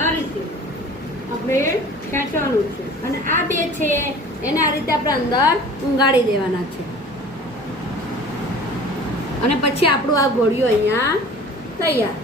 આ રીતે આપણે ખેંચવાનું છે અને આ બે છે એને આ રીતે આપણે અંદર ઊંઘાડી દેવાના છે અને પછી આપણું આ ગોળીઓ અહીંયા તૈયાર.